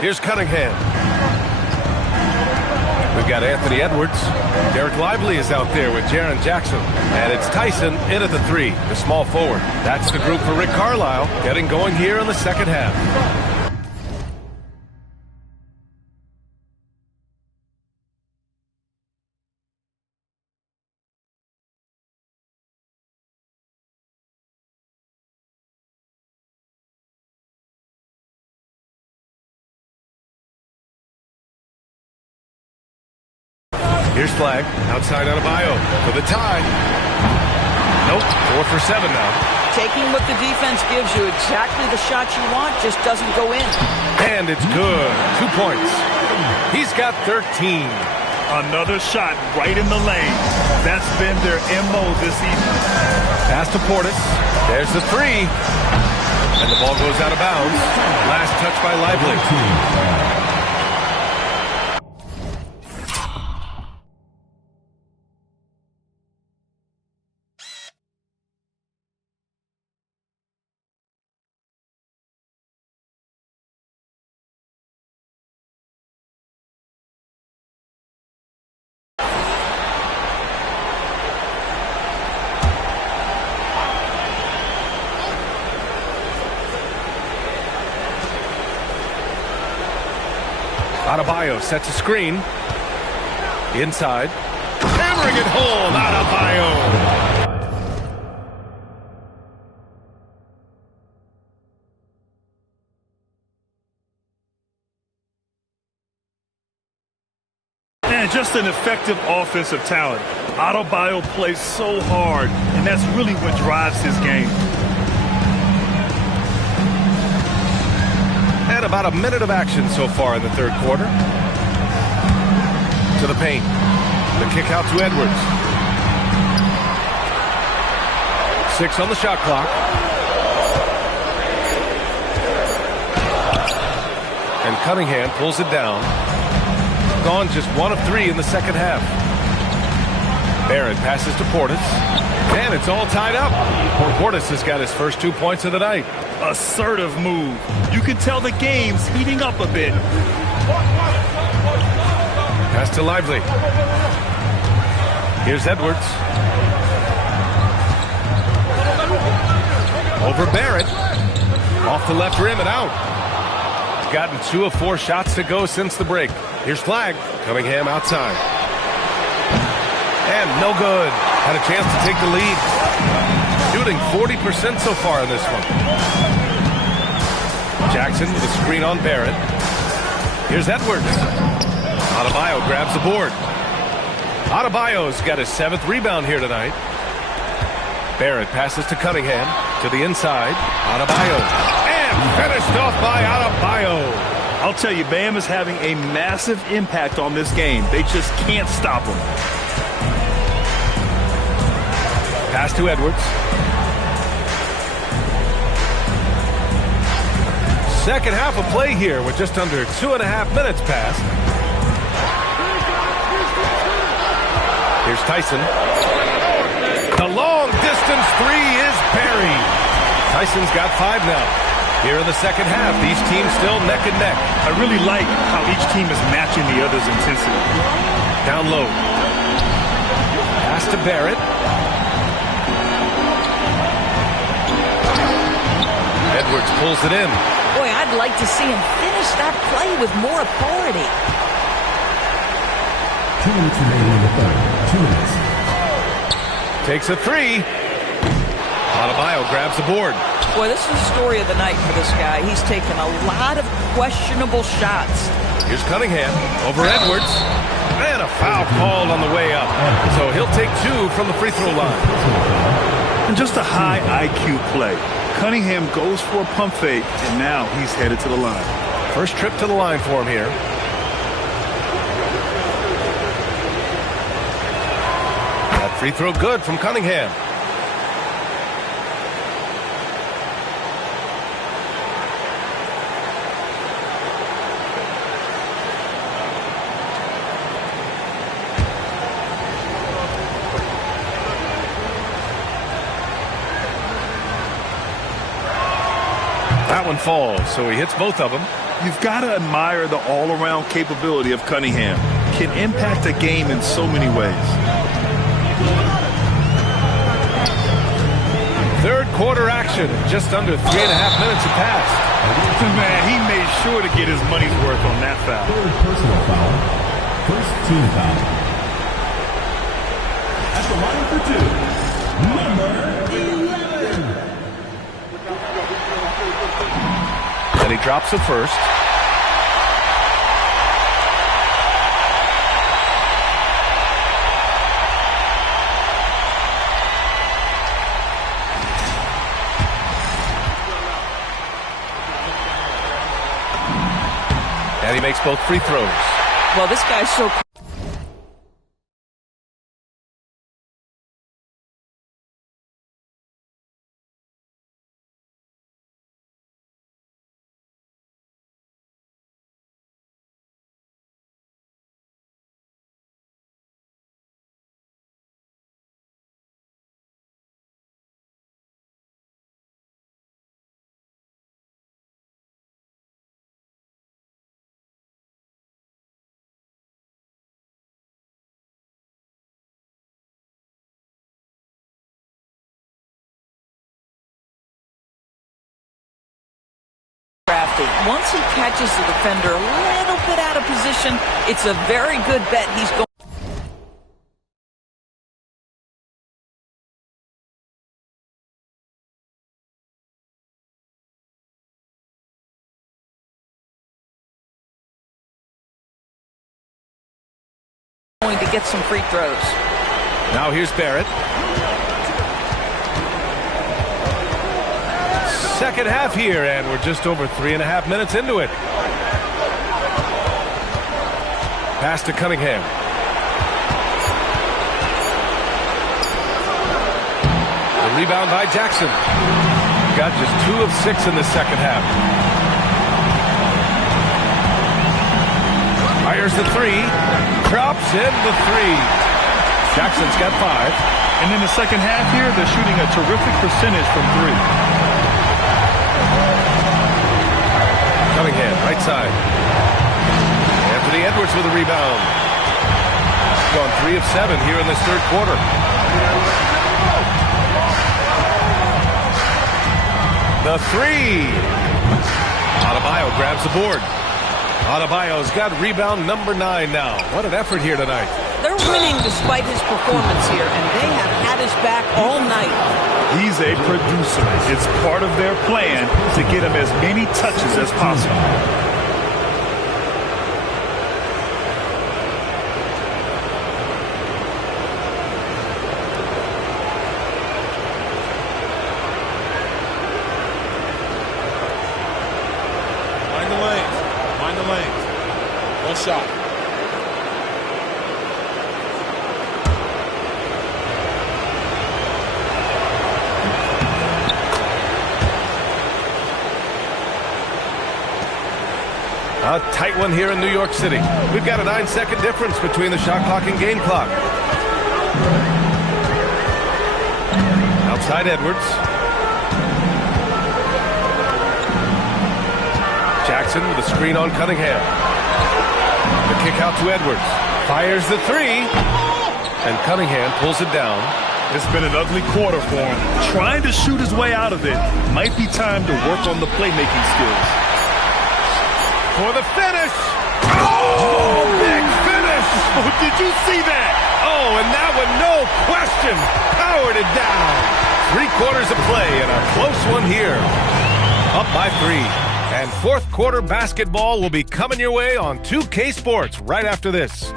Here's Cunningham. We've got Anthony Edwards. Derek Lively is out there with Jaren Jackson. And it's Tyson in at the 3, the small forward. That's the group for Rick Carlisle, getting going here in the second half. Here's Flag, outside Adebayo for the tie. Nope, 4 for 7 now. Taking what the defense gives you, exactly the shot you want, just doesn't go in. And it's good. 2 points. He's got 13. Another shot right in the lane. That's been their MO this evening. Pass to Portis. There's the 3. And the ball goes out of bounds. Last touch by Lively. Adebayo sets a screen. Inside. Hammering it home. Adebayo. And just an effective offensive talent. Adebayo plays so hard, and that's really what drives his game. And about a minute of action so far in the third quarter. To the paint. The kick out to Edwards. 6 on the shot clock. And Cunningham pulls it down. Gone just 1 of 3 in the second half. Barrett passes to Portis. And it's all tied up. Portis has got his first 2 points of the night. Assertive move. You can tell the game's heating up a bit. Pass to Lively. Here's Edwards. Over Barrett. Off the left rim and out. Gotten 2 of 4 shots to go since the break. Here's Flag. Cunningham outside. And no good. Had a chance to take the lead. Shooting 40% so far in this one. Jackson with a screen on Barrett. Here's Edwards. Adebayo grabs the board. Adebayo's got his 7th rebound here tonight. Barrett passes to Cunningham. To the inside. Adebayo. And finished off by Adebayo. I'll tell you, Bam is having a massive impact on this game. They just can't stop him. Pass to Edwards. Second half of play here with just under 2.5 minutes passed. Here's Tyson. The long distance 3 is buried. Tyson's got 5 now. Here in the second half, these teams still neck and neck. I really like how each team is matching the other's intensity. Down low. Pass to Barrett. Edwards pulls it in. Boy, I'd like to see him finish that play with more authority. 2 minutes remaining in the third. 2 minutes. Takes a 3. Adebayo grabs the board. Boy, this is the story of the night for this guy. He's taken a lot of questionable shots. Here's Cunningham over Edwards. And a foul called on the way up. So he'll take 2 from the free throw line. And just a high IQ play. Cunningham goes for a pump fake, and now he's headed to the line. First trip to the line for him here. That free throw good from Cunningham. That one falls, so he hits both of them. You've got to admire the all-around capability of Cunningham. Can impact a game in so many ways. Third quarter action. Just under 3.5 minutes have passed. Man, he made sure to get his money's worth on that foul. Third personal foul. First team foul. At the line for two, number 11. And he drops it first. And he makes both free throws. Well, this guy's so... Once he catches the defender a little bit out of position, it's a very good bet he's going. Going to get some free throws. Now here's Barrett. Second half here, and we're just over 3.5 minutes into it. Pass to Cunningham. The rebound by Jackson. Got just 2 of 6 in the second half. Fires the 3. Drops in the 3. Jackson's got 5. And in the second half here, they're shooting a terrific percentage from 3. Cunningham, right side. Anthony Edwards with a rebound. Gone 3 of 7 here in this third quarter. The 3. Adebayo grabs the board. Adebayo's got rebound number 9 now. What an effort here tonight. They're winning despite his performance here, and they have had his back all night. He's a producer. It's part of their plan to get him as many touches as possible. Mind the lanes. Mind the lanes. One shot. A tight one here in New York City. We've got a 9-second difference between the shot clock and game clock. Outside Edwards. Jackson with a screen on Cunningham. The kick out to Edwards. Fires the 3. And Cunningham pulls it down. It's been an ugly quarter for him. Trying to shoot his way out of it. Might be time to work on the playmaking skills. For the finish. Oh, big finish. Oh, did you see that? Oh, and that one, no question, powered it down. 3 quarters of play and a close one here. Up by 3. And fourth quarter basketball will be coming your way on 2K Sports right after this.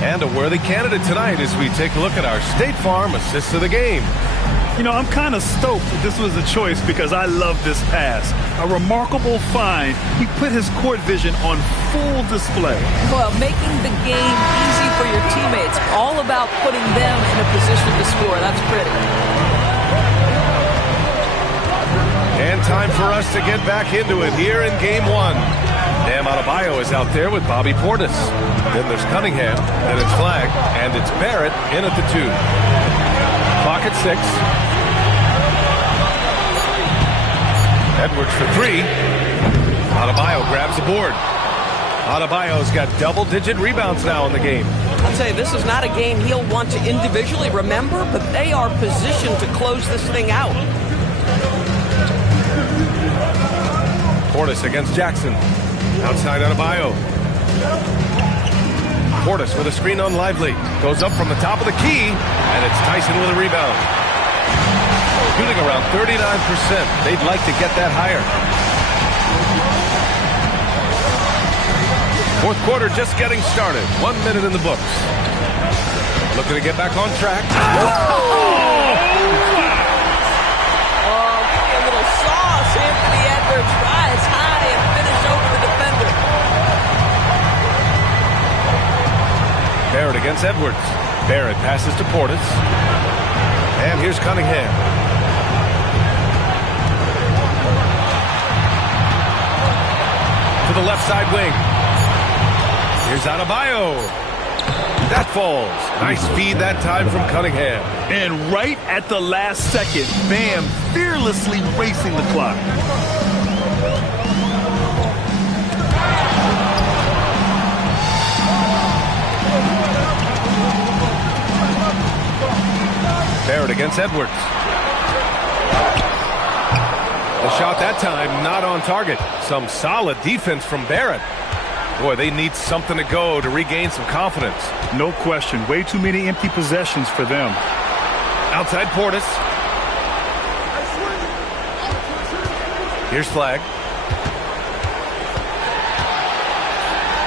And a worthy candidate tonight as we take a look at our State Farm Assists of the Game. You know, I'm kind of stoked that this was a choice because I love this pass. A remarkable find. He put his court vision on full display. Well, making the game easy for your teammates. All about putting them in a position to score. That's pretty. And time for us to get back into it here in Game 1. Bam Adebayo is out there with Bobby Portis. Then there's Cunningham. Then it's Flagg. And it's Barrett in at the 2. Clock at 6. Edwards for 3. Adebayo grabs the board. Adebayo's got double-digit rebounds now in the game. I'll tell you, this is not a game he'll want to individually remember, but they are positioned to close this thing out. Portis against Jackson. Outside Adebayo. Portis with a screen on Lively. Goes up from the top of the key, and it's Tyson with a rebound. Shooting around 39%. They'd like to get that higher. Fourth quarter just getting started. 1 minute in the books. Looking to get back on track. Give me a little sauce. Anthony Edwards rise high and finish over the defender. Barrett against Edwards. Barrett passes to Portis. And here's Cunningham. To the left side wing. Here's Adebayo. That falls. Nice feed that time from Cunningham. And right at the last second, Bam fearlessly racing the clock. Barrett against Edwards. The shot that time not on target. Some solid defense from Barrett. Boy, they need something to go to regain some confidence. No question. Way too many empty possessions for them. Outside Portis. Here's Flagg.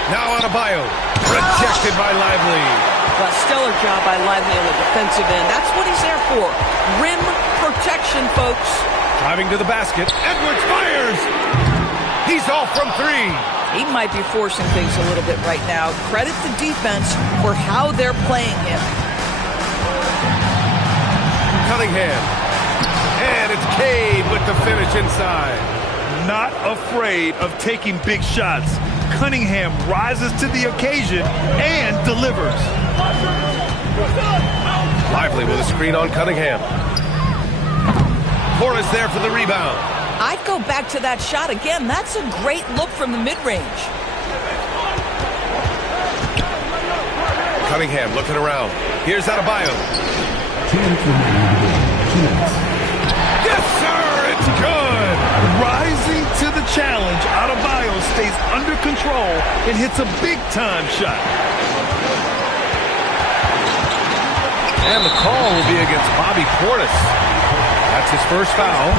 Now Adebayo. Rejected by Lively. A stellar job by Lively on the defensive end. That's what he's there for. Rim protection, folks. Driving to the basket. Edwards fires. He's off from 3. He might be forcing things a little bit right now. Credit the defense for how they're playing him. Cunningham. And it's Cade with the finish inside. Not afraid of taking big shots. Cunningham rises to the occasion and delivers. Lively with a screen on Cunningham. Portis there for the rebound. I'd go back to that shot again. That's a great look from the mid-range. Cunningham looking around. Here's Adebayo. 10 minutes. Yes, sir! It's good! Rising to the challenge, Adebayo stays under control and hits a big-time shot. And the call will be against Bobby Portis. That's his first foul.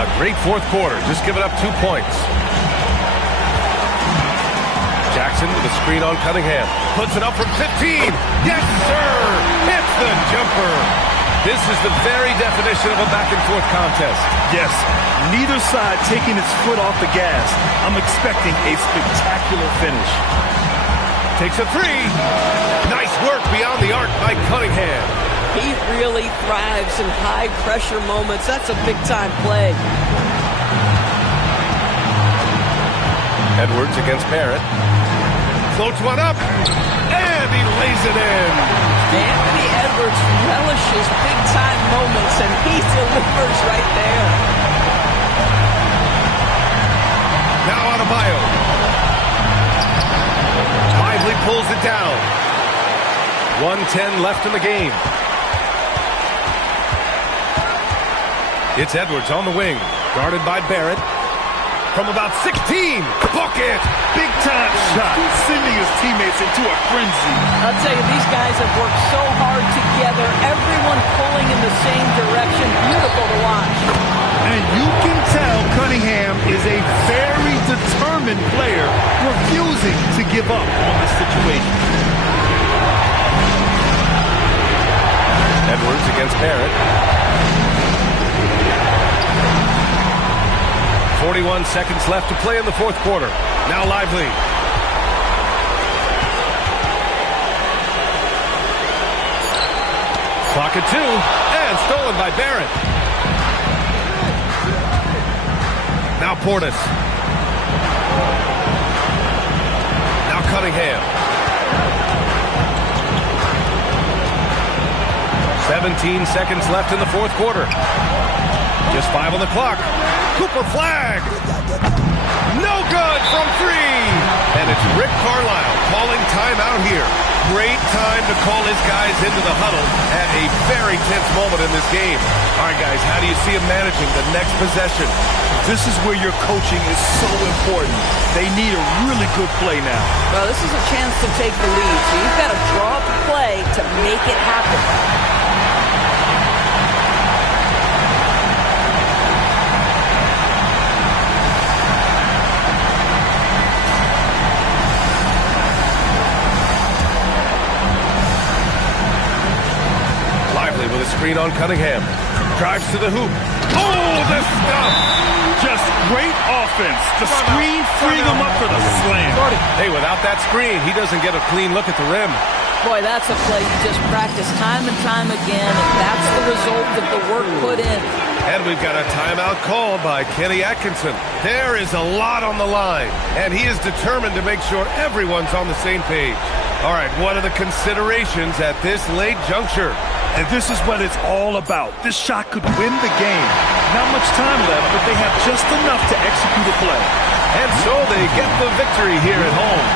A great fourth quarter. Just give it up 2 points. Jackson with a screen on Cunningham. Puts it up from 15. Yes, sir! Hits the jumper. This is the very definition of a back-and-forth contest. Yes, neither side taking its foot off the gas. I'm expecting a spectacular finish. Takes a 3. Nice work beyond the arc by Cunningham. He really thrives in high-pressure moments. That's a big-time play. Edwards against Barrett. Floats one up, and he lays it in. Anthony Edwards relishes big-time moments, and he delivers right there. Now Adebayo. Lively pulls it down. 1:10 left in the game. It's Edwards on the wing, guarded by Barrett. From about 16, bucket! Big-time shot, sending his teammates into a frenzy. I'll tell you, these guys have worked so hard together, everyone pulling in the same direction. Beautiful to watch. And you can tell Cunningham is a very determined player, refusing to give up on the situation. Edwards against Barrett. 41 seconds left to play in the fourth quarter. Now Lively. Clock at 2, and stolen by Barrett. Now Portis. Now Cunningham. 17 seconds left in the fourth quarter. Just 5 on the clock. Cooper flag. No good from 3. And it's Rick Carlisle calling timeout here. Great time to call his guys into the huddle at a very tense moment in this game. All right, guys, how do you see him managing the next possession? This is where your coaching is so important. They need a really good play now. Well, this is a chance to take the lead, so you've got to draw up a play to make it happen. With a screen on Cunningham. Drives to the hoop. Oh, the stuff! Just great offense. The screen freeing him up for the slam. Hey, without that screen, he doesn't get a clean look at the rim. Boy, that's a play you just practice time and time again, and that's the result of the work put in. And we've got a timeout called by Kenny Atkinson. There is a lot on the line, and he is determined to make sure everyone's on the same page. All right, what are the considerations at this late juncture? And this is what it's all about. This shot could win the game. Not much time left, but they have just enough to execute a play. And so they get the victory here at home.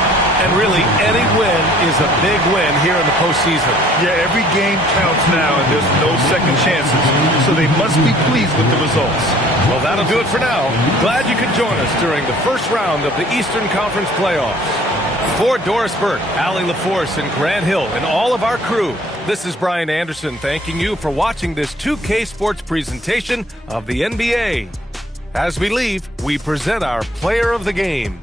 And really, any win is a big win here in the postseason. Yeah, every game counts now, and there's no second chances. So they must be pleased with the results. Well, that'll do it for now. Glad you could join us during the first round of the Eastern Conference playoffs. For Doris Burke, Allie LaForce, and Grant Hill, and all of our crew, this is Brian Anderson thanking you for watching this 2K Sports presentation of the NBA. As we leave, we present our player of the game.